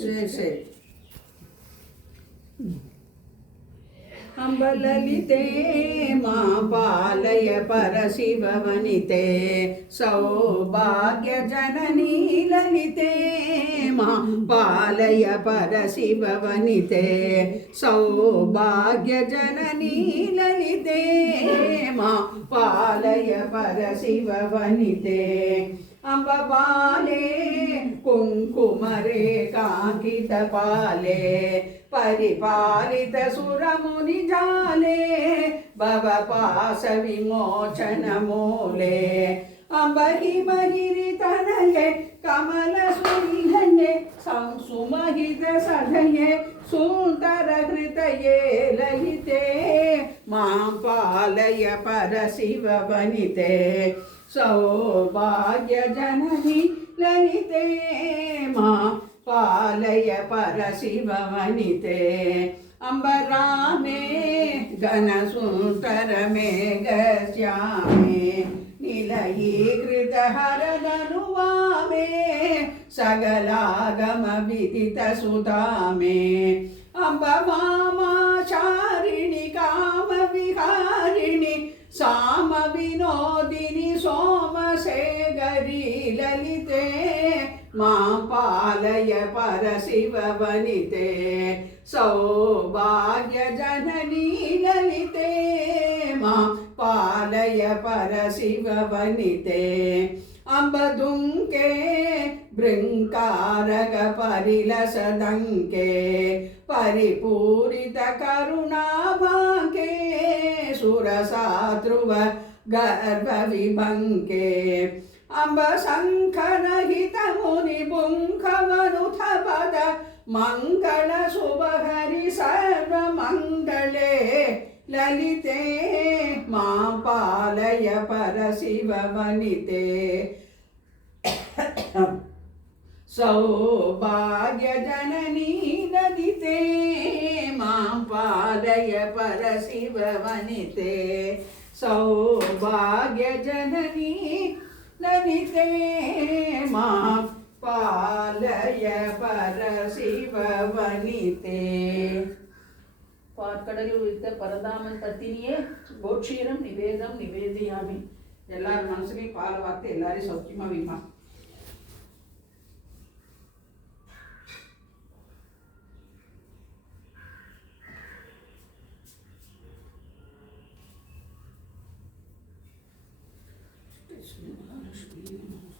சரி சரி. अम्बललिते मा पालय परशिववनिते सौभाग्यजननी ललिते मा पालय परशिववनिते सौभाग्यजननी ललिते मा पालय परशिववनिते अम्बपाले कुङ्कुमरेखाङ्कितपाले परिपालित सुरमुनिजाले भवपाशविमोचनमूले अम्बहिमगिरितनये कमलसुनिधये संसुमहितसदये सुन्दरहृदये ललिते मां पालय परशिववनिते सौभाग्यजननी ललिते मां पालय परशिववनिते अम्बरामे घनसुन्दरमेघश्यामे निलयीकृतहरधनुवामे सकलागमविदितसुधामे अम्बवामाचारिणि कामविहारिणि सामविनोदिनि सोमशेखरी ललिते मां पालय परशिववनिते सौभाग्यजननी ललिते मां पालय परशिववनिते अम्बदुङ्के बृङ्कारकपरिलसदङ्के परिपूरितकरुणाभाङ्के सुरसाध्रुव गर्भविभङ्के अम्बशङ्करहितमुनिपुङ्खवनुतपद मङ्गलशुभहरि सर्वमङ्गले ललिते मां पालय परशिववनिते सौभाग्यजननी ललिते मां पालय परशिववनिते सौभाग्यजननी ललिते मां पालय परशिववनिते पार्कडलिल उदित परदामन पत्निये गोक्षीरम निवेदम निवेदयामि எல்லார மனசுலயும் பால் வார்த்தை எல்லாரையும் சௌக்கியமா வைமா. Krishna, Krishna.